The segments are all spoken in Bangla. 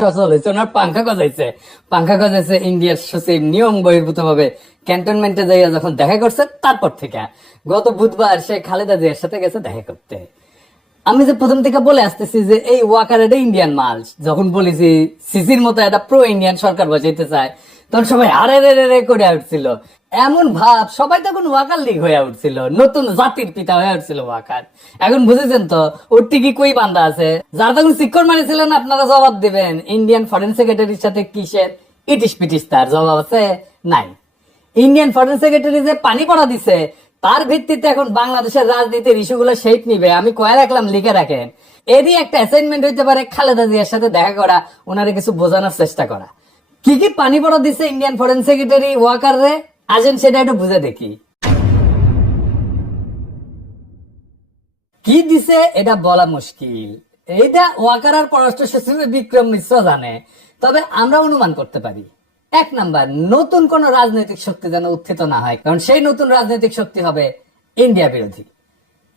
চলেছে ওনার পাংখা গজাইছে ইন্ডিয়ার সচিব নিয়ম বহির্ভূত ভাবে ক্যান্টনমেন্টে যাইয়া যখন দেখা করছে তারপর থেকে গত বুধবার সে খালেদা জিয়ার সাথে গেছে দেখা করতে। আমি যে প্রথম থেকে বলে আসতেছি যে এই ওয়াকার এটা ইন্ডিয়ান মাল, যখন বলেছি সিসির মতো একটা প্রো ইন্ডিয়ান সরকার বসাইতে চায় তখন সবাই আরে রে রে করে উঠছিল। এমন ভাব সবাই তখন ওয়াকার লীগ হয়ে উঠছিল, নতুন জাতির পিতা হয়ে উঠছিল ওয়াকার। এখন বুঝেছেন তো ওর টিকি কই বান্ধা আছে, যারা তখন শিক্ষক মানেছিলেন আপনারা জবাব দিবেন ইন্ডিয়ান ফরেন সেক্রেটারির সাথে কিসের ইটিস পিটিস, তার জবাব আছে নাই। ইন্ডিয়ান ফরেন সেক্রেটারি যে পানি পড়া দিছে তার ভিত্তিতে এখন বাংলাদেশের রাজনীতির ইস্যুগুলো শেপ নিবে, আমি কয়ে রাখলাম লিখে রাখেন। এরই একটা অ্যাসাইনমেন্ট হইতে পারে খালেদা জিয়ার সাথে দেখা করা, ওনারে কিছু বোঝানোর চেষ্টা করা। কি কি পানি পড়া দিছে ইন্ডিয়ান ফরেন সেক্রেটারি ওয়াকার রে, আসেন সেটা একটু বুঝে দেখি। কি দিছে এটা বলা মুশকিল, এইটা ওয়াকার আর পররাষ্ট্র সচিব বিক্রম মিশ্র জানে, তবে আমরা অনুমান করতে পারি। এক নাম্বার, নতুন কোন রাজনৈতিক শক্তি যেন উত্থিত না হয়, কারণ সেই নতুন রাজনৈতিক শক্তি হবে ইন্ডিয়া বিরোধী।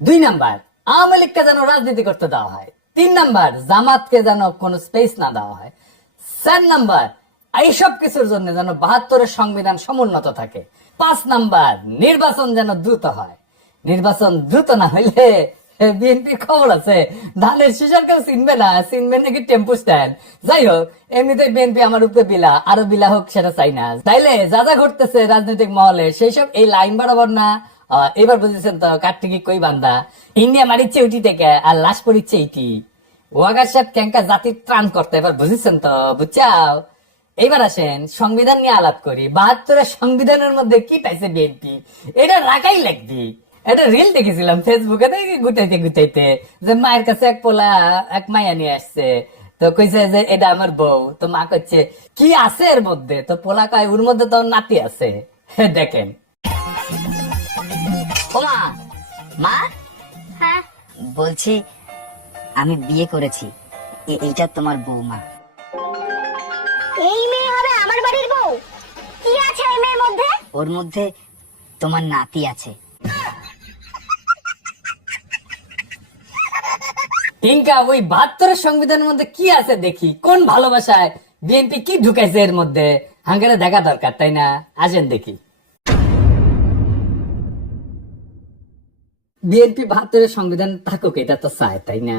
2 নাম্বার, আওয়ামী লীগকে যেন রাজনীতি করতে দেওয়া হয়। 3 নাম্বার, জামাতকে যেন কোনো স্পেস না দেওয়া হয়। 4 নাম্বার, এইসব কিছুর জন্য যেন 72-এর সংবিধান সমুন্নত থাকে। 5 নাম্বার, নির্বাচন যেন দ্রুত হয়। নির্বাচন দ্রুত না হইলে বিএনপির খবর আছে ধানের শিশার কেউ চিনবে না, চিনবে নাকি টেম্পু স্ট্যান্ড। যাই হোক, এমনিতে বিএনপি আমার উপরে বিলা, আরো বিলা হোক সেটা চাই না। তাইলে যা যা ঘটতেছে রাজনৈতিক মহলে সেই সব এই লাইন বরাবর না। এবার বুঝেছেন তো কার থেকে কই বান্দা। ইন্ডিয়া মারিচ্ছে উঠি থেকে আর লাশ পড়িচ্ছে ইটি। ওয়াগার সাহেব ক্যাঙ্কা জাতির ত্রাণ করতে, এবার বুঝেছেন তো, বুঝছাও। এইবার আসেন সংবিধান নিয়ে আলাপ করি। 72-এর সংবিধানের মধ্যে কি পাইছে বিএনপি, এটা রাখাই লাগবি। এটা রিল দেখেছিলাম ফেসবুকে, গুটাইতে গুটাইতে যে মায়ের কাছে এক পোলা এক মাইয়া নিয়ে আসছে, তো কইছে যে এটা আমার বউ। তো মা কইছে কি আছে এর মধ্যে, তো পোলা কয় ওর মধ্যে তো নাতি আছে। দেখেন ওমা, মা, হ্যাঁ বলছি আমি বিয়ে করেছি, এইটা তোমার বৌমা। এই মেয়ে হবে আমার বাড়ির বউ? কি আছে এই মেয়ের মধ্যে? ওর মধ্যে তোমার নাতি আছে। টিঙ্কা, ওই 72-এর সংবিধানের মধ্যে কি আছে দেখি, কোন ভালোবাসায় বিএনপি কি ঢুকাইছে এর মধ্যে, হাঙ্গারে দেখা দরকার, তাই না? আসেন দেখি। বিএনপি 72-এর সংবিধান থাকুক এটা তো চায়, তাই না?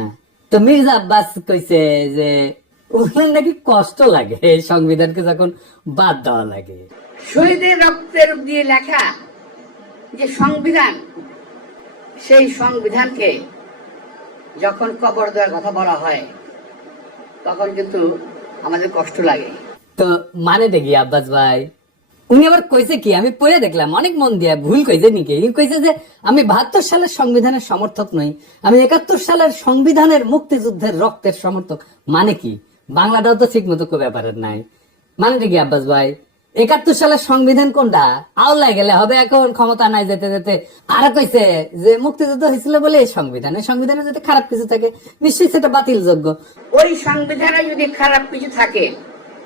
তো মির্জা আব্বাস কইছে যে ওনার নাকি কষ্ট লাগে এই সংবিধানকে যখন বাদ দেওয়া লাগে। শহীদের রক্তের দিয়ে লেখা যে সংবিধান, সেই সংবিধানকে যখন কবর দেওয়ার কথা বলা হয় তখন কিন্তু আমাদের কষ্ট লাগে। তো মানে দেখি আব্বাস ভাই, উনি আবার কইছে কি, আমি পড়ে দেখলাম অনেক মন দিয়ে, ভুল কইছে নাকি? কইছে যে আমি 72 সালের সংবিধানের সমর্থক নই, আমি 71 সালের সংবিধানের মুক্তিযুদ্ধের রক্তের সমর্থক। মানে কি, বাংলাটাও তো ঠিক মতো কবে পারেন নাই। মানে দেখি আব্বাস ভাই, 71 সালের সংবিধান কোনটা? আওলায় গেলে হবে, এখন ক্ষমতা নাই যেতে যেতে। আর কইছে যে মুক্তিযুদ্ধ হয়েছিল বলে এই সংবিধানে যদি খারাপ কিছু থাকে নিশ্চয়ই সেটা বাতিল যোগ্য। ওই সংবিধানে যদি খারাপ কিছু থাকে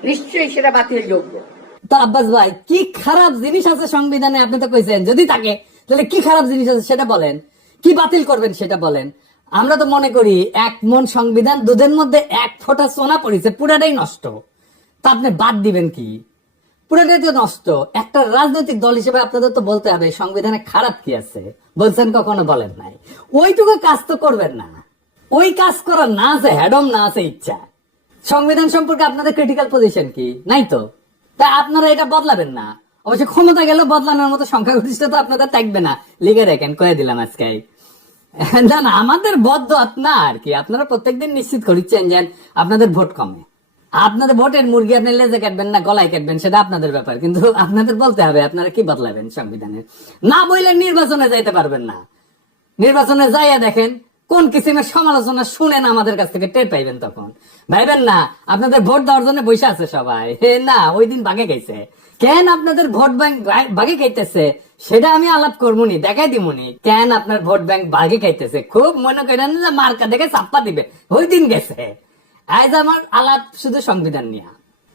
নিশ্চয়ই সেটা বাতিল যোগ্য। তো আব্বাস ভাই, কি খারাপ জিনিস আছে সংবিধানে? আপনি তো কইছেন যদি থাকে, তাহলে কি খারাপ জিনিস আছে সেটা বলেন, কি বাতিল করবেন সেটা বলেন। আমরা তো মনে করি 1 মণ সংবিধান, দুধের মধ্যে 1 ফোঁটা সোনা পড়েছে, পুরাটাই নষ্ট। তা আপনি বাদ দিবেন কি? পুরাটাই তো নষ্ট। একটা রাজনৈতিক দল হিসেবে আপনাদের তো বলতে হবে সংবিধানে খারাপ কি আছে। বলছেন কখনো? বলেন নাই। ওইটুকু কাজ তো করবেন না। ওই কাজ করার না আছে হ্যাডম, না আছে ইচ্ছা। সংবিধান সম্পর্কে আপনাদের ক্রিটিক্যাল পজিশন কি? নাই তো। তা আপনারা এটা বদলাবেন না। অবশ্য ক্ষমতা গেলে বদলানোর মতো সংখ্যাগরিষ্ঠতা আপনাদের থাকবে না, লিখে রাখেন, কয়ে দিলাম আজকে। না না, আমাদের বদ্ধ আপনার আর কি, আপনারা প্রত্যেকদিন নিশ্চিত করিচ্ছেন যে আপনাদের ভোট কমে। আপনাদের ভোটের মুরগি আপনি লেজে কাটবেন না গলায় কাটবেন সেটা আপনাদের ব্যাপার, কিন্তু আপনাদের বলতে হবে আপনারা কি বদলাবেন সংবিধানে। না বললে নির্বাচনে যাইতে পারবেন না। নির্বাচনে যাইয়া দেখেন কোন কিসিমের সমালোচনা শুনেন আমাদের কাছ থেকে টের পাইবেন, তখন ভাইবেন না আপনাদের ভোট দেওয়ার জন্য বসে আছে সবাই। না, ওই দিন বাগে খাইছে কেন আপনাদের ভোট ব্যাংক বাগে খাইতেছে সেটা আমি আলাপ করবনি, দেখাই দিমুনি কেন আপনার ভোট ব্যাংক বাগে খাইতেছে। খুব মনে করেন যে মার্কা দেখে চাপ্পা দিবে, ওই দিন গেছে। আজ আমার আলাপ শুধু সংবিধান নিয়ে।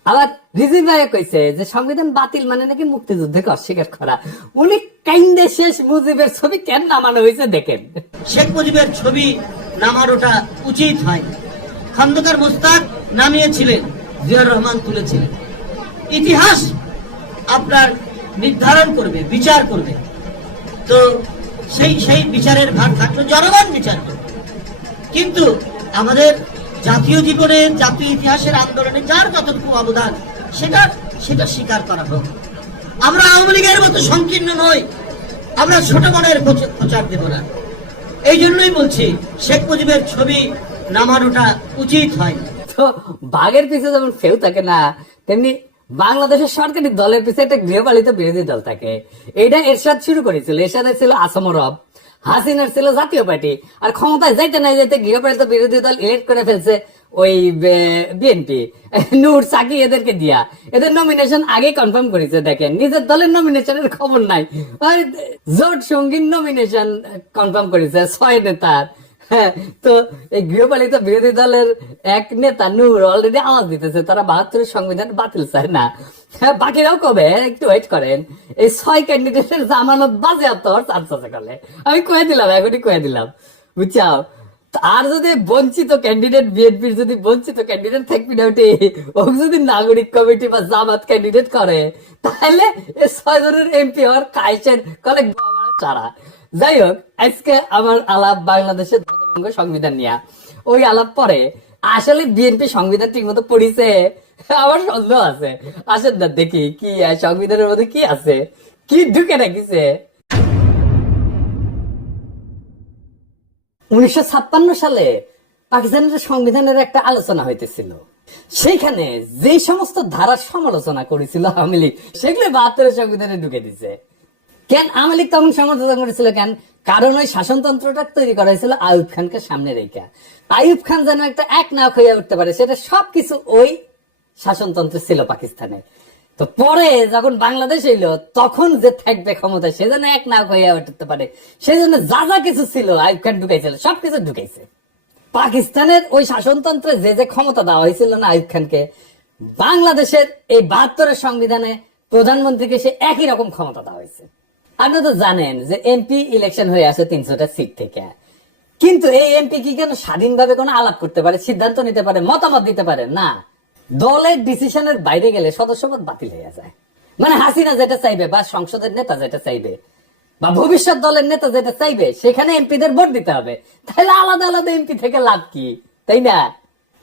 আবার রিজিভ ভাই কইছে যে সংবিধান বাতিল মানে নাকি মুক্তিযুদ্ধকে অস্বীকার করা। উনি কাইন্দে শেষ মুজিবের ছবি কেন নামানো হয়েছে দেখেন। শেখ মুজিবের ছবি নামানোটা উচিত হয়। খন্দকার মুস্তাক নামিয়েছিলেন, জিয়াউর রহমান তুলেছিলেন। ইতিহাস আপনার নির্ধারণ করবে, বিচার করবে। তো সেই বিচারের ভার থাকলো, জনগণ বিচার করবে। কিন্তু আমাদের জাতীয় জীবনে, জাতীয় ইতিহাসের আন্দোলনে যার যতটুকু অবদান সেটা স্বীকার করা হোক। আমরা আওয়ামী লীগের মতো সংকীর্ণ নই, আমরা ছোট মনের প্রচার দেব না। এই জন্যই বলছি শেখ মুজিবের ছবি নামানোটা উচিত হয়। তো বাঘের পিছে যেমন কেউ থাকে না, তেমনি বাংলাদেশের সরকারি দলের পিছে একটা গৃহপালিত বিরোধী দল থাকে। এটা এরশাদ শুরু করেছিল। এরশাদের ছিল আসামরব, হাসিনার ছিল জাতীয় পার্টি, আর ক্ষমতায় যাইতে না যাইতে গৃহপালিত বিরোধী দল ইলেক্ট করে ফেলছে ওই বিএনপি, নূর সাকি এদেরকে দিয়া। এদের নমিনেশন আগে কনফার্ম করেছে। দেখেন, নিজের দলের নমিনেশনের খবর নাই, জোট সঙ্গীর নমিনেশন কনফার্ম করেছে 6 নেতার। হ্যাঁ, তো এই গৃহপালিত বিরোধী দলের এক নেতা নূর অলরেডি আওয়াজ দিতেছে তারা 72 সংবিধান বাতিল চায় না। হ্যাঁ, বাকিরাও কবে একটু ওয়েট করেন, এই 6 ক্যান্ডিডেটের জামানত বাজেয়াপ্ত হওয়ার চান্স আছে। কালে আমি কয়ে দিলাম, এখনই কয়ে দিলাম, বুঝছাও। আর যদি বঞ্চিত ক্যান্ডিডেট, বিএনপির যদি বঞ্চিত ক্যান্ডিডেট থাকবি না ওটি, ও যদি নাগরিক কমিটি বা জামাত ক্যান্ডিডেট করে, তাহলে এই 6 জনের এমপি হওয়ার কাইছেন কলে ছাড়া। যাই হোক, আজকে আমার আলাপ বাংলাদেশের ধ্বজভঙ্গ সংবিধান নিয়ে। ওই আলাপ পরে আসলে বিএনপি সংবিধান ঠিক মতো পড়িছে আমার সন্দেহ আছে। আসেন না দেখি কি সংবিধানের মধ্যে কি আছে, কি ঢুকে রাখিছে। 1956 সালে পাকিস্তানের সংবিধানের একটা আলোচনা হইতেছিল। সেইখানে যে সমস্ত ধারার সমালোচনা করেছিল আওয়ামী লীগ, সেগুলো 72 সংবিধানে ঢুকে দিছে। কেন আওয়ামী লীগ তখন সমর্থন করেছিল? কেন? কারণ ওই শাসনতন্ত্রটা তৈরি করা হয়েছিল আইয়ুব খানকে সামনে রেখে। আইয়ুব খান যেন একটা এক নায়ক হয়ে উঠতে পারে, সেটা সবকিছু ওই শাসনতন্ত্র ছিল পাকিস্তানে। তো পরে যখন বাংলাদেশ এলো, তখন যে থাকবে ক্ষমতা, সে যেন এক নায়ক হয়ে উঠতে পারে, সেই জন্য যা যা কিছু ছিল আইয়ুব খান ঢুকাইছিল, সবকিছু ঢুকাইছে। পাকিস্তানের ওই শাসনতন্ত্রে যে যে ক্ষমতা দেওয়া হয়েছিল না আইয়ুব খানকে, বাংলাদেশের এই 72 সংবিধানে প্রধানমন্ত্রীকে সে একই রকম ক্ষমতা দেওয়া হয়েছে। আপনি তো জানেন যে এমপি ইলেকশন হয়ে আসে 300টা সিট থেকে, কিন্তু এই এমপি কি কেন স্বাধীনভাবে কোনো আলাপ করতে পারে, সিদ্ধান্ত নিতে পারে, মতামত দিতে পারে না? দলের ডিসিশনের বাইরে গেলে সদস্যপদ বাতিল হয়ে যায়। মানে হাসিনা যেটা চাইবে, বা সংসদের নেতা যেটা চাইবে, বা ভবিষ্যৎ দলের নেতা যেটা চাইবে, সেখানে এমপিদের ভোট দিতে হবে। তাহলে আলাদা আলাদা এমপি থেকে লাভ কি, তাই না?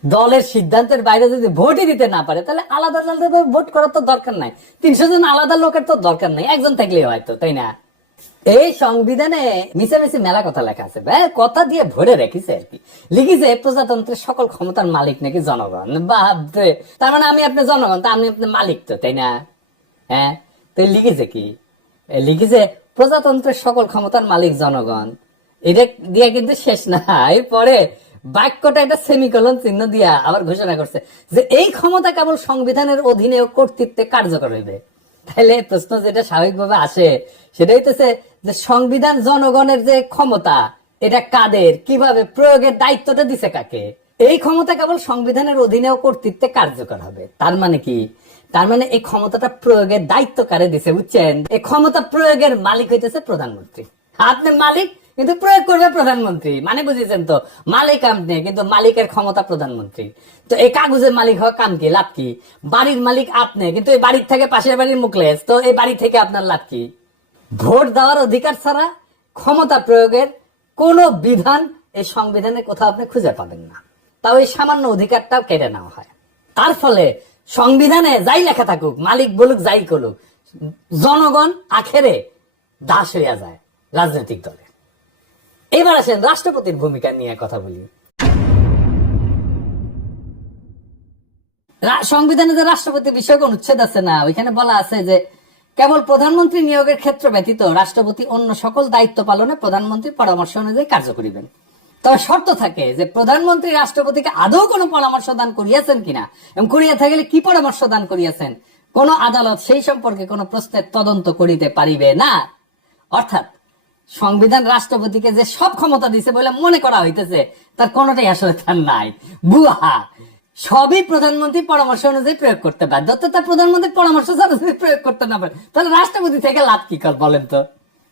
দলের সিদ্ধান্তের বাইরে যদি ভোটই দিতে না পারে, তাহলে আলাদা আলাদা ভোট করার তো দরকার নাই। 300 জন আলাদা লোকের তো দরকার নাই, একজন থাকলেই হয়তো, তাই না? এই সংবিধানে মিশামিশি মেলা কথা লেখা আছে, কথা দিয়ে ভরে রেখেছে আর কি। লিখেছে প্রজাতন্ত্রের সকল ক্ষমতার মালিক নাকি জনগণ। বাপরে, তার মানে আমি আপনি জনগণ, তা আমি আপনি মালিক তো, তাই না? হ্যাঁ, তো লিখেছে কি? লিখেছে প্রজাতন্ত্রের সকল ক্ষমতার মালিক জনগণ। এটা দিয়ে কিন্তু শেষ না, এরপরে বাক্যটা একটা সেমিকোলন চিহ্ন দিয়া আবার ঘোষণা করছে যে এই ক্ষমতা কেবল সংবিধানের অধীনে ও কর্তৃত্বে কার্যকর হইবে। তাহলে প্রশ্ন যেটা স্বাভাবিকভাবে আসে সেটা হইতেছে যে সংবিধান জনগণের যে ক্ষমতা, এটা কাদের, কিভাবে প্রয়োগের দায়িত্বটা দিছে কাকে? এই ক্ষমতা কেবল সংবিধানের অধীনে ও কর্তৃত্বে কার্যকর হবে। তার মানে কি? তার মানে এই ক্ষমতাটা প্রয়োগের দায়িত্ব কারে দিছে, বুঝছেন? এই ক্ষমতা প্রয়োগের মালিক হইতেছে প্রধানমন্ত্রী। আপনি মালিক, কিন্তু প্রয়োগ করবে প্রধানমন্ত্রী। মানে বুঝেছেন তো, মালিক আপনি, কিন্তু মালিকের ক্ষমতা প্রধানমন্ত্রী। তো এই কাগজের মালিক হওয়া কাম কি, লাভ কি? বাড়ির মালিক আপনি, কিন্তু এই বাড়ির থেকে পাশের বাড়ির মুখলেস, তো এই বাড়ি থেকে আপনার লাভ কি? ভোট দেওয়ার অধিকার ছাড়া ক্ষমতা প্রয়োগের কোন বিধান এই সংবিধানে কোথাও আপনি খুঁজে পাবেন না। তাও এই সামান্য অধিকারটাও কেড়ে নেওয়া হয়। তার ফলে সংবিধানে যাই লেখা থাকুক, মালিক বলুক যাই করুক, জনগণ আখেরে দাস হইয়া যায় রাজনৈতিক দলে। এবার আসেন রাষ্ট্রপতির ভূমিকা নিয়ে কথা বলি। সংবিধানে যে রাষ্ট্রপতি বিষয়ক অনুচ্ছেদ আছে না, ওইখানে বলা আছে যে কেবল প্রধানমন্ত্রী নিয়োগের ক্ষেত্র ব্যতীত রাষ্ট্রপতি অন্য সকল দায়িত্ব পালনে প্রধানমন্ত্রীর পরামর্শ অনুযায়ী কার্য করিবেন। তবে শর্ত থাকে যে প্রধানমন্ত্রী রাষ্ট্রপতিকে আদৌ কোনো পরামর্শ দান করিয়াছেন কিনা, এবং করিয়া থাকলে কি পরামর্শ দান করিয়াছেন, কোন আদালত সেই সম্পর্কে কোন প্রশ্নের তদন্ত করিতে পারিবে না। অর্থাৎ সংবিধান রাষ্ট্রপতিকে যে সব ক্ষমতা দিছে বলে মনে করা হইতেছে, তার কোনটাই আসলে তার নাই, বুয়া। সবই প্রধানমন্ত্রী পরামর্শ অনুযায়ী প্রয়োগ করতে বাধ্য। তার প্রধানমন্ত্রীর পরামর্শ ছাড়া যদি প্রয়োগ করতে না পারে, তাহলে রাষ্ট্রপতি থেকে লাভ কি কর বলেন তো?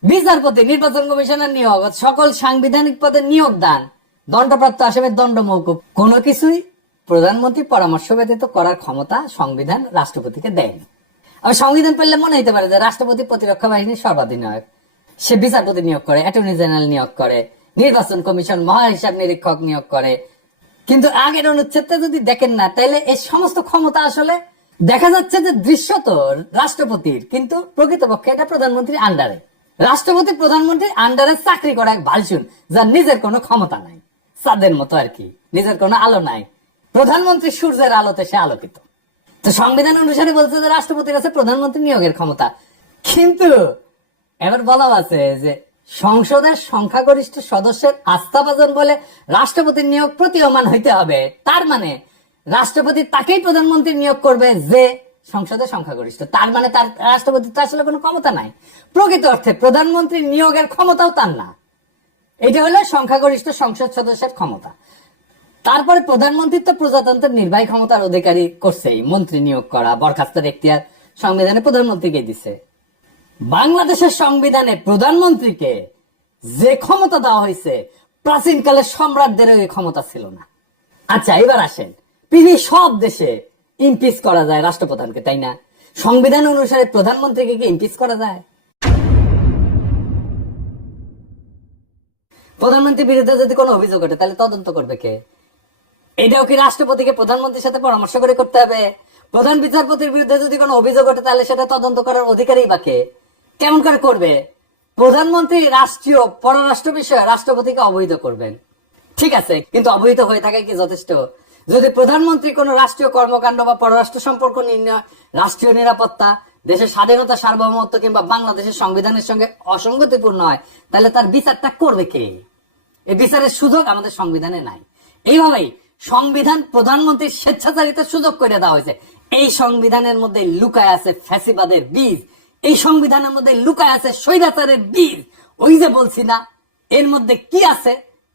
বিচারপতি, নির্বাচন কমিশনের নিয়োগ, সকল সাংবিধানিক পদে নিয়োগ দান, দণ্ডপ্রাপ্ত আসামের দণ্ড মওকুফ, কোনো কিছুই প্রধানমন্ত্রী পরামর্শ ব্যতীত করার ক্ষমতা সংবিধান রাষ্ট্রপতিকে দেয়নি। আর সংবিধান পড়লে মনে হতে পারে যে রাষ্ট্রপতি প্রতিরক্ষা বাহিনীর সর্বাধিনায়ক, সে বিচারপতি নিয়োগ করে, অ্যাটর্নি জেনারেল নিয়োগ করে, নির্বাচন কমিশন, মহা হিসাব নিরীক্ষক নিয়োগ করে। কিন্তু আগের অনুচ্ছেদটা যদি দেখেন না, তাহলে এই সমস্ত ক্ষমতা আসলে দেখা যাচ্ছে যে দৃশ্যত রাষ্ট্রপতির, কিন্তু প্রকৃতপক্ষে এটা প্রধানমন্ত্রীর আন্ডারে। রাষ্ট্রপতি প্রধানমন্ত্রীর আন্ডারে চাকরি করা এক ভালসুন, যার নিজের কোনো ক্ষমতা নাই, চাঁদের মতো আর কি, নিজের কোনো আলো নাই। প্রধানমন্ত্রী সূর্যের আলোতে সে আলোকিত। তো সংবিধান অনুসারে বলছে যে রাষ্ট্রপতির কাছে প্রধানমন্ত্রী নিয়োগের ক্ষমতা, কিন্তু এবার বলা আছে যে সংসদের সংখ্যাগরিষ্ঠ সদস্যের আস্থাভাজন বলে রাষ্ট্রপতির নিয়োগ প্রতীয়মান হইতে হবে। তার মানে রাষ্ট্রপতি তাকেই প্রধানমন্ত্রী নিয়োগ করবে যে সংসদের সংখ্যাগরিষ্ঠ। তার মানে তার রাষ্ট্রপতি তো আসলে কোনো ক্ষমতা নাই। প্রকৃত অর্থে প্রধানমন্ত্রী নিয়োগের ক্ষমতাও তার না। এটা হলো সংখ্যাগরিষ্ঠ সংসদ সদস্যের ক্ষমতা। তারপরে প্রধানমন্ত্রী তো প্রজাতন্ত্রের নির্বাহী ক্ষমতার অধিকারী করছেই, মন্ত্রী নিয়োগ করা, বরখাস্তের এখতিয়ার সংবিধানে প্রধানমন্ত্রীকে দিছে। বাংলাদেশের সংবিধানে প্রধানমন্ত্রীকে যে ক্ষমতা দেওয়া হয়েছে, প্রাচীনকালের সম্রাটদের ওই ক্ষমতা ছিল না। আচ্ছা, এবার আসেন, পৃথিবীর সব দেশে ইমপিচ করা যায় রাষ্ট্রপ্রধানকে, তাই না? সংবিধান অনুসারে প্রধানমন্ত্রীকে কি ইমপিচ করা যায়? প্রধানমন্ত্রীর বিরুদ্ধে যদি কোনো অভিযোগ ওঠে, তাহলে তদন্ত করবে কে? এটাও কি রাষ্ট্রপতিকে প্রধানমন্ত্রীর সাথে পরামর্শ করে করতে হবে? প্রধান বিচারপতির বিরুদ্ধে যদি কোনো অভিযোগ ওঠে, তাহলে সেটা তদন্ত করার অধিকারী বা কে? কেমন করে করবে? প্রধানমন্ত্রী রাষ্ট্রীয় পররাষ্ট্র বিষয়ে রাষ্ট্রপতিকে অবহিত করবেন, ঠিক আছে, কিন্তু অবহিত হয়ে থাকে কি যথেষ্ট? যদি প্রধানমন্ত্রী কোনো রাষ্ট্রীয় কর্মকাণ্ড বা পররাষ্ট্র সম্পর্ক নির্ণয়, রাষ্ট্রীয় নিরাপত্তা, দেশের স্বাধীনতা, সার্বভৌমত্ব কিংবা বাংলাদেশের সংবিধানের সঙ্গে অসঙ্গতিপূর্ণ হয়, তাহলে তার বিচারটা করবে কে? এই বিচারের সুযোগ আমাদের সংবিধানে নাই। এইভাবেই সংবিধান প্রধানমন্ত্রীর স্বেচ্ছাচারিতার সুযোগ করে দেওয়া হয়েছে। এই সংবিধানের মধ্যে লুকায় আছে ফ্যাসিবাদের বীজ, এই সংবিধানের মধ্যে লুকায় আছে স্বৈরাচারের বীজ। ওই যে বলছি না, এর মধ্যে কি আছে?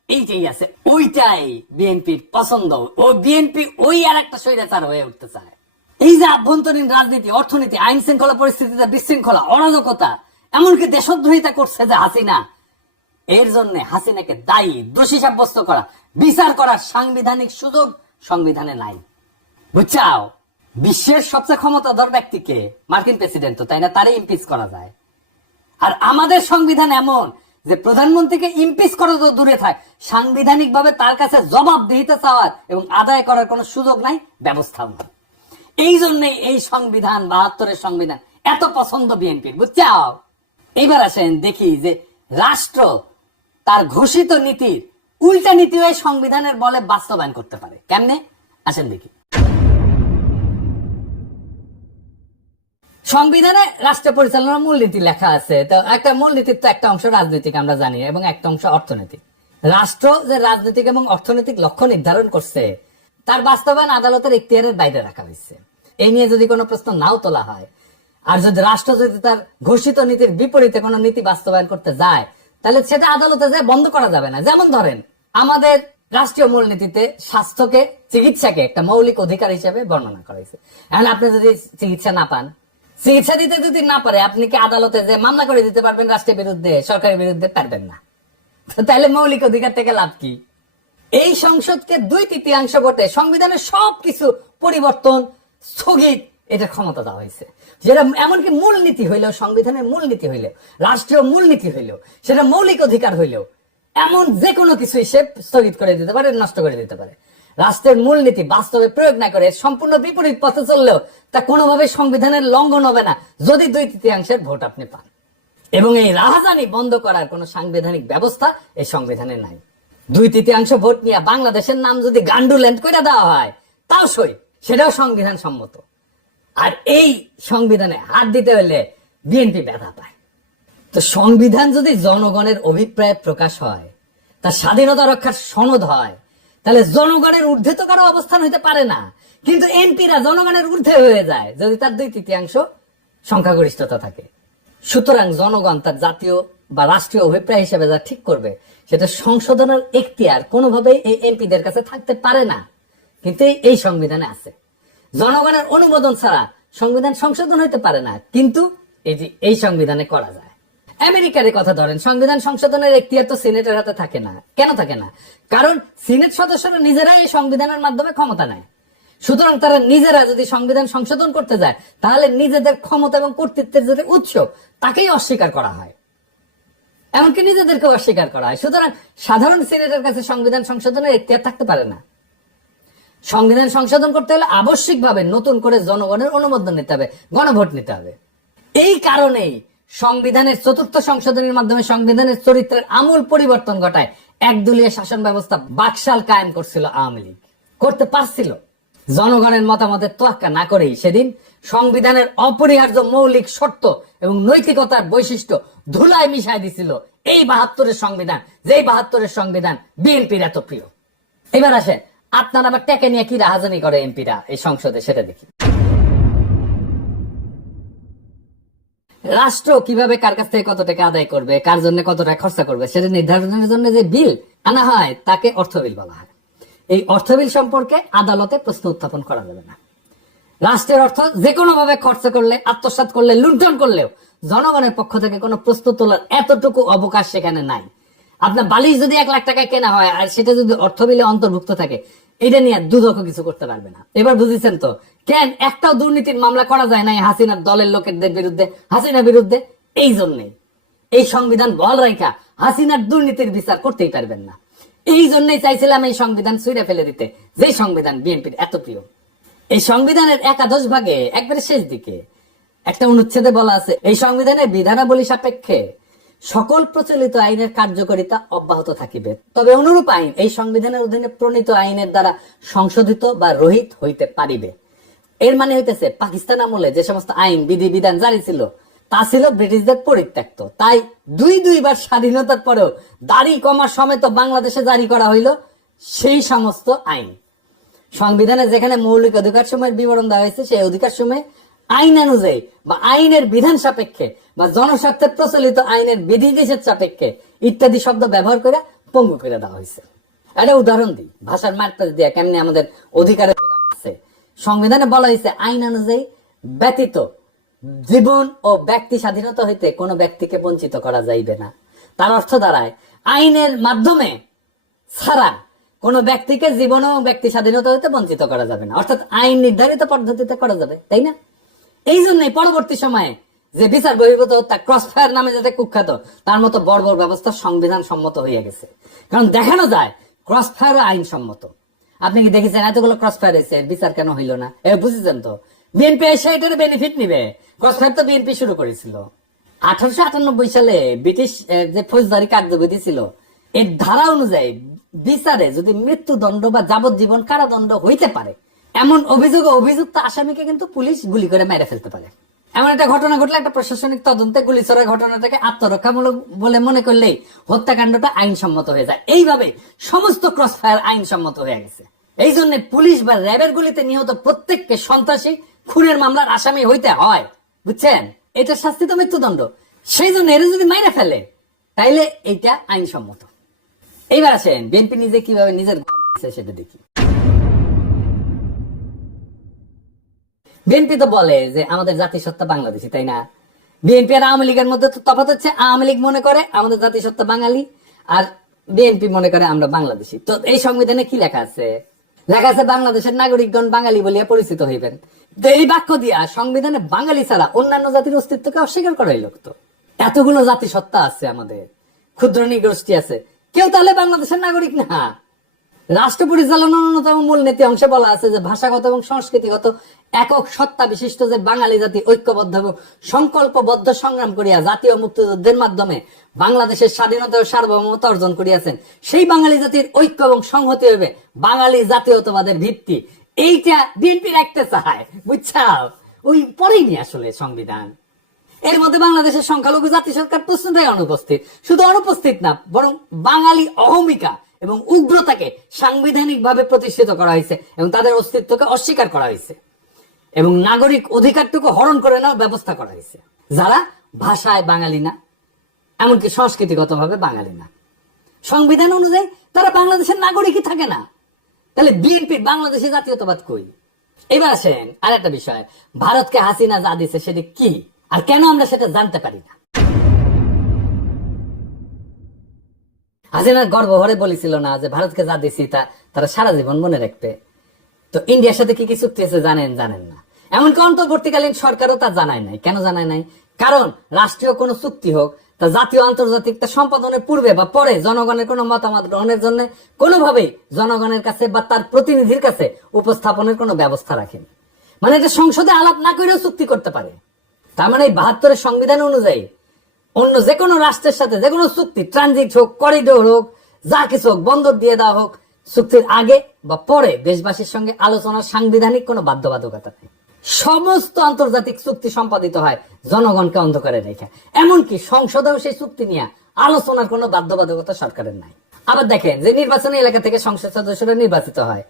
এইটাই আছে, ওইটাই বিএনপির পছন্দ। ও বিএনপি ওই আর একটা স্বৈরাচার হয়ে উঠতে চায়। এই যে আভ্যন্তরীণ রাজনীতি, অর্থনীতি, আইন শৃঙ্খলা পরিস্থিতিতে বিশৃঙ্খলা, অরাজকতা, এমনকি দেশদ্রোহিতা করছে যে হাসিনা, এর জন্য হাসিনাকে দায়ী, দোষী সাব্যস্ত করা, বিচার করার সাংবিধানিক সুযোগ সংবিধানে নাই। বুঝছাও? বিশ্বের সবচেয়ে ক্ষমতাধর ব্যক্তিকে, মার্কিন প্রেসিডেন্ট তো, তাই না, তারে ইমপিচ করা যায়। আর আমাদের সংবিধান এমন যে প্রধানমন্ত্রীকে ইমপিচ করা তো দূরে থাক, সাংবিধানিক ভাবে তার কাছে জবাবদিহিতা চাওয়ার এবং আদায় করার কোনো সুযোগ নাই, ব্যবস্থাও নাই। এই জন্যই এই সংবিধান, ৭২-এর সংবিধান এত পছন্দ বিএনপির। বুঝছাও? এইবার আসেন দেখি যে রাষ্ট্র তার ঘোষিত নীতির উল্টা নীতি হয়ে সংবিধানের বলে বাস্তবায়ন করতে পারে কেমনে? আসেন দেখি। সংবিধানে রাষ্ট্র পরিচালনার মূলনীতি লেখা আছে। তো একটা মূলনীতির তো একটা অংশ রাজনৈতিক, আমরা জানি, এবং একটা অংশ অর্থনৈতিক। রাষ্ট্র যে রাজনৈতিক এবং অর্থনৈতিক লক্ষ্য নির্ধারণ করছে, তার বাস্তবায়ন আদালতের এখতিয়ারের বাইরে রাখা হয়েছে। এই নিয়ে যদি কোনো প্রশ্ন নাও তোলা হয়, আর যদি রাষ্ট্র যদি তার ঘোষিত নীতির বিপরীতে কোনো নীতি বাস্তবায়ন করতে যায়, তাহলে সেটা আদালতে যে বন্ধ করা যাবে না। যেমন ধরেন, আমাদের রাষ্ট্রীয় মূলনীতিতে স্বাস্থ্যকে, চিকিৎসাকে একটা মৌলিক অধিকার হিসেবে বর্ণনা করা হয়েছে। এখন আপনি যদি চিকিৎসা না পান, চিকিৎসা দিতে যদি না পারে, আপনি কি আদালতে যে মামলা করে দিতে পারবেন রাষ্ট্রের বিরুদ্ধে, সরকারের বিরুদ্ধে? পারবেন না। তাহলে মৌলিক অধিকার থেকে লাভ কি? এই সংসদকে 2/3 ভোটে সংবিধানের সবকিছু পরিবর্তন, স্থগিত, এটা ক্ষমতা দেওয়া হয়েছে। যেটা এমনকি মূলনীতি হইলেও, সংবিধানের মূলনীতি হইলেও, রাষ্ট্রীয় মূলনীতি হইলেও, সেটা মৌলিক অধিকার হইলেও, এমন যে কোনো কিছুই সে স্থগিত করে দিতে পারে, নষ্ট করে দিতে পারে। রাষ্ট্রের মূলনীতি বাস্তবে প্রয়োগ না করে সম্পূর্ণ বিপরীত পথে চললেও তা কোনোভাবে সংবিধানের লঙ্ঘন হবে না, যদি 2/3 ভোট আপনি পান। এবং এই রাহাজানি বন্ধ করার কোন সাংবিধানিক ব্যবস্থা এই সংবিধানে নাই। 2/3 ভোট নিয়ে বাংলাদেশের নাম যদি গান্ডুল্যান্ড করে দেওয়া হয়, তাও সই, সেটাও সংবিধান সম্মত। আর এই সংবিধানে হাত দিতে হলে বিএনপি ব্যথা পায়। তো সংবিধান যদি জনগণের অভিপ্রায় প্রকাশ হয়, তার স্বাধীনতা রক্ষার সনদ হয়, তাহলে জনগণের ঊর্ধ্বে তো কারো অবস্থান হইতে পারে না। কিন্তু এমপিরা জনগণের ঊর্ধ্বে হয়ে যায় যদি তার 2/3 সংখ্যাগরিষ্ঠতা থাকে। সুতরাং জনগণ তার জাতীয় বা রাষ্ট্রীয় অভিপ্রায় হিসেবে যা ঠিক করবে, সেটা সংশোধনের এখতিয়ার কোনোভাবেই এই এমপিদের কাছে থাকতে পারে না। কিন্তু এই সংবিধানে আছে, জনগণের অনুমোদন ছাড়া সংবিধান সংশোধন হইতে পারে না, কিন্তু এই সংবিধানে করা যায়। আমেরিকার কথা ধরেন, সংবিধান সংশোধনের এখতিয়ার তো সিনেটের হাতে থাকে না। কেন থাকে না? কারণ সিনেট সদস্যরা নিজেরাই এই সংবিধানের মাধ্যমে ক্ষমতা নেয়। সুতরাং তারা নিজেরা যদি সংবিধান সংশোধন করতে যায়, তাহলে নিজেদের ক্ষমতা এবং কর্তৃত্বের যে উৎস তাকেই অস্বীকার করা হয়, এমনকি নিজেদেরকে অস্বীকার করা হয়। সুতরাং সাধারণ সিনেটের কাছে সংবিধান সংশোধনের এখতিয়ার থাকতে পারে না। সংবিধান সংশোধন করতে হলে আবশ্যিকভাবে নতুন করে জনগণের অনুমোদন নিতে হবে, গণভোট নিতে হবে। এই কারণেই সংবিধানের চতুর্থ সংশোধনের মাধ্যমে সংবিধানের চরিত্রের আমূল পরিবর্তন ঘটায় একদলীয় শাসন ব্যবস্থা বাকশাল কায়েম করছিল আওয়ামী লীগ, করতে পারছিল। জনগণের মতামতের তোয়াক্কা না করেই সেদিন সংবিধানের অপরিহার্য মৌলিক শর্ত এবং নৈতিকতার বৈশিষ্ট্য ধুলায় মিশাই দিছিল এই ৭২-এর সংবিধান, যেই ৭২-এর সংবিধান বিএনপির এত প্রিয়। এবার আসে, আপনারা আবার টেকে নিয়ে কি রাহাজানি করে এমপিরা এই সংসদে, সেটা দেখি। রাষ্ট্র কিভাবে কার কাছ থেকে কত টাকা আদায় করবে, কার জন্য কত টাকা খরচা করবে, সেটা নির্ধারণের জন্য যে বিল আনা হয় তাকে অর্থ বিল বলা হয়। এই অর্থ বিল সম্পর্কে আদালতে প্রশ্ন উত্থাপন করা যাবে না। রাষ্ট্রের অর্থ যে কোনো ভাবে খরচা করলে, আত্মসাৎ করলে, লুণ্ঠন করলেও জনগণের পক্ষ থেকে কোনো প্রশ্ন তোলার এতটুকু অবকাশ সেখানে নাই। আপনার বালিশ যদি ১ লাখ টাকায় কেনা হয় আর সেটা যদি অর্থ বিলে অন্তর্ভুক্ত থাকে, এটা নিয়ে দুদক কিছু করতে পারবে না। এবার বুঝেছেন তো কেন একটাও দুর্নীতির মামলা করা যায় না হাসিনার দলের লোকেদের বিরুদ্ধে, হাসিনার বিরুদ্ধে? এই জন্যই এই সংবিধান বল রাখা হাসিনার দুর্নীতির বিচার করতেই পারবেন না। এই জন্যই চাইছিলাম এই সংবিধান ছুঁড়ে ফেলে দিতে, যে সংবিধান বিএনপির এত প্রিয়। এই সংবিধানের ১/১০ ভাগে একবারে শেষ দিকে একটা অনুচ্ছেদে বলা আছে, এই সংবিধানের বিধানাবলী সাপেক্ষে সকল প্রচলিত আইনের কার্যকারিতা অব্যাহত থাকিবে, তবে অনুরূপ আইন এই সংবিধানের অধীনে প্রণীত আইনের দ্বারা সংশোধিত বা রহিত হইতে পারিবে। এর মানে হইতেছে পাকিস্তান আমলে যে সমস্ত আইন বিধি বিধান জারি ছিল তা ছিল ব্রিটিশদের পরিত্যক্ত, তাই দুইবার স্বাধীনতার পরেও দাড়ি কমা সমেত বাংলাদেশে জারি করা হইল সেই সমস্ত আইন। সংবিধানে যেখানে মৌলিক অধিকার সময়ের বিবরণ দেওয়া হয়েছে, সেই অধিকার সময়ে আইন অনুযায়ী বা আইনের বিধান সাপেক্ষে বা জনস্বার্থে প্রচলিত আইনের বিধি নিষেধ সাপেক্ষে ইত্যাদি শব্দ ব্যবহার করে পঙ্গু করে দেওয়া হয়েছে। একটা উদাহরণ দিই, ভাষার মারপ্যাচ দিয়ে কেমনি আমাদের অধিকারের আছে। সংবিধানে বলা হয়েছে আইন অনুযায়ী ব্যতীত জীবন ও ব্যক্তি স্বাধীনতা হইতে কোনো ব্যক্তিকে বঞ্চিত করা যাইবে না। তার অর্থ দাঁড়ায় আইনের মাধ্যমে ছাড়া কোন ব্যক্তিকে জীবন ও ব্যক্তি স্বাধীনতা হইতে বঞ্চিত করা যাবে না, অর্থাৎ আইন নির্ধারিত পদ্ধতিতে করা যাবে, তাই না? এই জন্যই পরবর্তী সময়ে যে বিচার বহির্ভূত হত্যা, ক্রসফায়ার নামে যাতে কুখ্যাত, তার মতো বড় বড় ব্যবস্থা সংবিধান সম্মত হয়ে গেছে। কারণ দেখানো যায় ক্রসফায়ারও আইন সম্মত। আপনি কি দেখেছেন এতগুলো ক্রসফায়ার হয়েছে, বিচার কেন হইল না? বুঝেছেন তো বিএনপি এসে এটার বেনিফিট নিবে। ক্রসফায়ার তো বিএনপি শুরু করেছিল 1898 সালে। ব্রিটিশ যে ফৌজদারি কার্যবিধি ছিল এর ধারা অনুযায়ী বিচারে যদি মৃত্যুদণ্ড বা যাবজ্জীবন কারাদণ্ড হইতে পারে এমন অভিযোগে অভিযুক্ত আসামিকে কিন্তু পুলিশ গুলি করে মেরে ফেলতে পারে। এমন একটা ঘটনা ঘটলে একটা প্রশাসনিক তদন্তে গুলি ছোড়ার ঘটনাটাকে আত্মরক্ষামূলক বলে মনে করলেই হত্যাকাণ্ডটা আইনসম্মত হয়ে যায়। এইভাবে সমস্ত ক্রসফায়ার আইনসম্মত হয়ে গেছে। এই জন্য পুলিশ বা র্যাবের গুলিতে নিহত প্রত্যেককে সন্ত্রাসী খুনের মামলার আসামি হইতে হয়, বুঝছেন? এটা শাস্তি তো মৃত্যুদণ্ড। সেই জন্য এরা যদি মাইরা ফেলে তাইলে এইটা আইনসম্মত। এইবার আসেন বিএনপি নিজে কিভাবে নিজের সেটা দেখি। বিএনপি তো বলে যে আমাদের জাতিসত্তা বাংলাদেশি, তাই না? বিএনপি আর আওয়ামী লীগের মধ্যে তো তফাৎ হচ্ছে, আওয়ামী লীগ মনে করে আমাদের জাতিসত্তা বাঙালি আর বিএনপি মনে করে আমরা বাংলাদেশি। তো এই সংবিধানে কি লেখা আছে? লেখা আছে বাংলাদেশের নাগরিকগণ বাঙালি বলিয়া পরিচিত হইবেন। তো এই বাক্য দিয়া সংবিধানে বাঙালি ছাড়া অন্যান্য জাতির অস্তিত্বকে অস্বীকার করা হইল। তো এতগুলো জাতিসত্তা আছে, আমাদের ক্ষুদ্র নৃগোষ্ঠী আছে, কেউ তাহলে বাংলাদেশের নাগরিক না? রাষ্ট্র পরিচালনার অন্যতম মূলনীতি অংশে বলা আছে যে ভাষাগত এবং সংস্কৃতিগত একক সত্তা বিশিষ্ট যে বাঙালি জাতি ঐক্যবদ্ধ এবং সংকল্পবদ্ধ সংগ্রাম করিয়া জাতীয় মুক্তিযুদ্ধের মাধ্যমে বাংলাদেশের স্বাধীনতা ও সার্বভৌমত্ব অর্জন করিয়াছেন, সেই বাঙালি জাতির ঐক্য এবং সংহতি হবে বাঙালি জাতীয়তাবাদের ভিত্তি। এইটা বিএনপি রাখতে চায়, বুঝছাও? ওই পরেই নি আসলে সংবিধান। এর মধ্যে বাংলাদেশের সংখ্যালঘু জাতি সরকার প্রশ্নটাই অনুপস্থিত। শুধু অনুপস্থিত না, বরং বাঙালি অহমিকা এবং উগ্রতাকে সাংবিধানিক ভাবে প্রতিষ্ঠিত করা হয়েছে এবং তাদের অস্তিত্বকে অস্বীকার করা হয়েছে এবং নাগরিক অধিকারটুকু হরণ করে নেওয়ার ব্যবস্থা করা হয়েছে। যারা ভাষায় বাঙালি না, এমনকি সংস্কৃতিগত ভাবে বাঙালি না, সংবিধান অনুযায়ী তারা বাংলাদেশের নাগরিকই থাকে না। তাহলে বিএনপির বাংলাদেশি জাতীয়তাবাদ কই? এবার আসেন আর একটা বিষয়, ভারতকে হাসিনা যা দিছে সেটা কি আর কেন আমরা সেটা জানতে পারি না? হাসিনার গর্ব ভরে বলেছিল না যে ভারতকে যা দিছি তা তারা সারা জীবন মনে রাখবে। তো ইন্ডিয়ার সাথে কি কি চুক্তি আছে জানেন না। এমনকি অন্তর্বর্তীকালীন সরকারও তা জানায় নাই। কেন জানায় নাই? কারণ রাষ্ট্রীয় কোনো চুক্তি হোক তা জাতীয় আন্তর্জাতিক তা সম্পাদনের পূর্বে বা পরে জনগণের কোনো মতামত গ্রহণের জন্য কোনোভাবেই জনগণের কাছে বা তার প্রতিনিধির কাছে উপস্থাপনের কোনো ব্যবস্থা রাখেনি। মানে এটা সংসদে আলাপ না করেও চুক্তি করতে পারে। তার মানে এই 72-এর সংবিধান অনুযায়ী অন্য যে কোনো রাষ্ট্রের সাথে যে কোনো চুক্তি, ট্রানজিট হোক, করিডোর হোক, যা কিছু হোক, বন্দর দিয়ে দেওয়া হোক, চুক্তির আগে বা পরে দেশবাসীর সঙ্গে আলোচনার সাংবিধানিক কোনো বাধ্যবাধকতা নেই। সমস্ত আন্তর্জাতিক চুক্তি সম্পাদিত হয় জনগণকে অন্ধকারে রেখে। এমনকি সংসদেও সেই চুক্তি নিয়ে আলোচনার কোনো বাধ্যবাধকতা সরকারের নাই। আবার দেখেন, যে নির্বাচনী এলাকা থেকে সংসদ সদস্যরা নির্বাচিত হয়,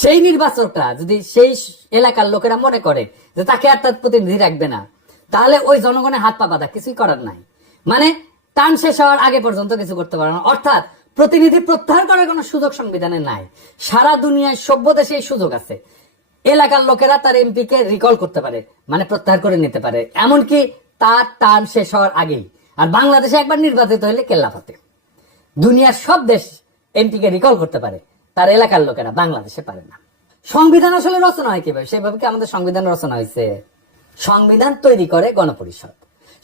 সেই নির্বাচকটা যদি সেই এলাকার লোকেরা মনে করে যে তাকে আর তার প্রতিনিধি রাখবে না, তাহলে ওই জনগণের হাত পা বাঁধা, কিছুই করার নাই। মানে টার্ম শেষ হওয়ার আগে পর্যন্ত কিছু করতে পারে না। অর্থাৎ প্রতিনিধি প্রত্যাহার করার কোনো সুযোগ সংবিধানে নাই। সারা দুনিয়ায় সভ্য দেশে এই সুযোগ আছে। এলাকার লোকেরা তার এমপি কে রিকল করতে পারে, মানে প্রত্যাহার করে নিতে পারে, এমনকি তার টার্ম শেষ হওয়ার আগেই। আর বাংলাদেশে একবার নির্বাচিত হলে কেল্লাফাতে। দুনিয়ার সব দেশ এমপি কে রিকল করতে পারে, তার এলাকার লোকেরা, বাংলাদেশে পারে না। সংবিধান আসলে রচনা হয় কিভাবে? সেভাবে কি আমাদের সংবিধান রচনা হয়েছে? সংবিধান তৈরি করে গণপরিষদ।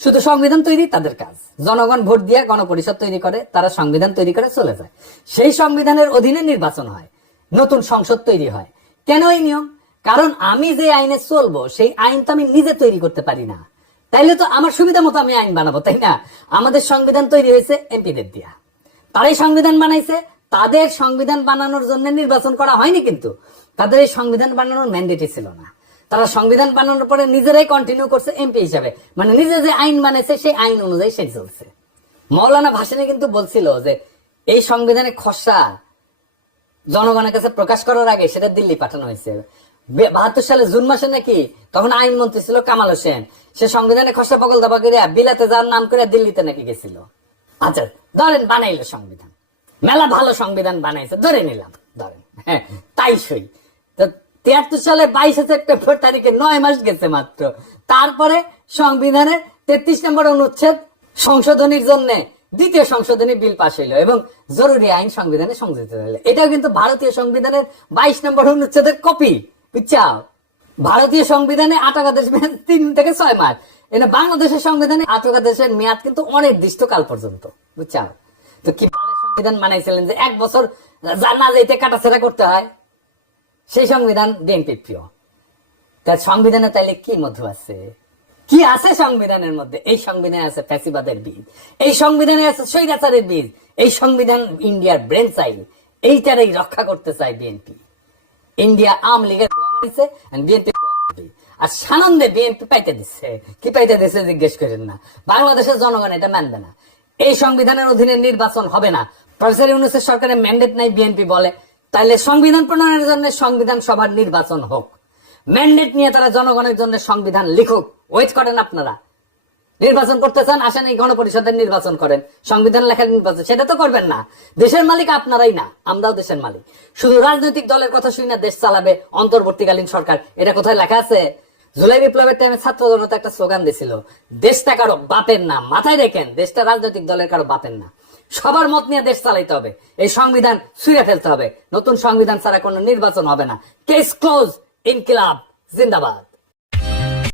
শুধু সংবিধান তৈরি তাদের কাজ। জনগণ ভোট দিয়ে গণপরিষদ তৈরি করে, তারা সংবিধান তৈরি করে চলে যায়। সেই সংবিধানের অধীনে নির্বাচন হয়, নতুন সংসদ তৈরি হয়। কেন এই নিয়ম? কারণ আমি যে আইনে চলবো সেই আইন তো আমি নিজে তৈরি করতে পারি না। তাইলে তো আমার সুবিধা মতো আমি আইন বানাবো, তাই না? আমাদের সংবিধান তৈরি হয়েছে এমপিদের দিয়া। তারাই সংবিধান বানাইছে। তাদের সংবিধান বানানোর জন্য নির্বাচন করা হয়নি, কিন্তু তাদের এই সংবিধান বানানোর ম্যান্ডেটই ছিল না। তারা সংবিধান বানানোর পরে নিজেরাই কন্টিনিউ করছে এমপি হিসাবে, মানে নিজে যে আইন বানাইছে সেই আইন অনুযায়ী সে চলছে। মৌলানা ভাসানী কিন্তু বলছিল যে এই সংবিধানের খসড়া জনগণের কাছে প্রকাশ করার আগে সেটা দিল্লি পাঠানো হয়েছে। 72 সালে জুন মাসে নাকি, তখন আইনমন্ত্রী ছিল কামাল হোসেন, সে সংবিধানের খসড়া পকল দাবা করে বিলাতে যাওয়ার নাম করে দিল্লিতে নাকি গেছিল। আচ্ছা ধরেন বানাইলো সংবিধান, মেলা ভালো সংবিধান বানাইছে, ধরে নিলাম, ধরেন হ্যাঁ তাই সই। 73 সালে 22 সেপ্টেম্বর তারিখে 9 মাস গেছে মাত্র। তারপরে সংবিধানের 33 নম্বর অনুচ্ছেদ সংশোধনীর জন্য দ্বিতীয় সংশোধনী বিল পাশ হইল এবং জরুরি আইন সংবিধানে সংযোজিত হইল। এটাও কিন্তু ভারতীয় সংবিধানের 22 নম্বর অনুচ্ছেদের কপি, বুঝছাও? ভারতীয় সংবিধানে আটকাদেশ মেয়াদ 3 থেকে 6 মাস। এনে বাংলাদেশের সংবিধানে আটকাদেশের মেয়াদ কিন্তু অনির্দিষ্ট কাল পর্যন্ত, বুঝছাও? তো কি সংবিধান বানাইছিলেন যে 1 বছর না যেতে কাটাছেড়া করতে হয়? সেই সংবিধান বিএনপি প্রিয়। তার সংবিধানে তাইলে কি মধু আছে? কি আছে সংবিধানের মধ্যে? এই সংবিধানে আছে ফ্যাসিবাদের বীজ, এই সংবিধানে আছে স্বৈরাচারের বীজ। এই সংবিধান ইন্ডিয়ার ব্রেন চাইল, এইটারই রক্ষা করতে চায় বিএনপি। ইন্ডিয়া আওয়ামী লীগের মারিছে, বিএনপি আর সানন্দে বিএনপি পাইতে দিচ্ছে। কি পাইতে দিচ্ছে জিজ্ঞেস করেন না। বাংলাদেশের জনগণ এটা মানবে না। এই সংবিধানের অধীনে নির্বাচন হবে না। প্রফেসর ইউনূসের সরকারের ম্যান্ডেট নাই, বিএনপি বলে। তাইলে সংবিধান প্রণয়নের জন্য সংবিধান সভার নির্বাচন হোক, ম্যান্ডেট নিয়ে তারা জনগণের জন্য সংবিধান লিখুক। ওয়েট করেন আপনারা। নির্বাচন করতে চান, আসেন এই গণপরিষদের নির্বাচন করেন। সংবিধান লেখার নির্বাচন সেটা তো করবেন না। দেশের মালিক আপনারাই না, আমরাও দেশের মালিক। শুধু রাজনৈতিক দলের কথা শুনে দেশ চালাবে অন্তর্বর্তীকালীন সরকার, এটা কোথায় লেখা আছে? জুলাই বিপ্লবের টাইমে ছাত্র জনতা একটা স্লোগান দিছিল, দেশটা কারো বাপের না। মাথায় রেখেন, দেশটা রাজনৈতিক দলের কারো বাপের না। সবার মত নিয়ে দেশ চালাইতে হবে। এই সংবিধান ছুঁড়ে ফেলতে হবে। নতুন সংবিধান ছাড়া কোনো নির্বাচন হবে না। Case close. ইনকিলাব জিন্দাবাদ।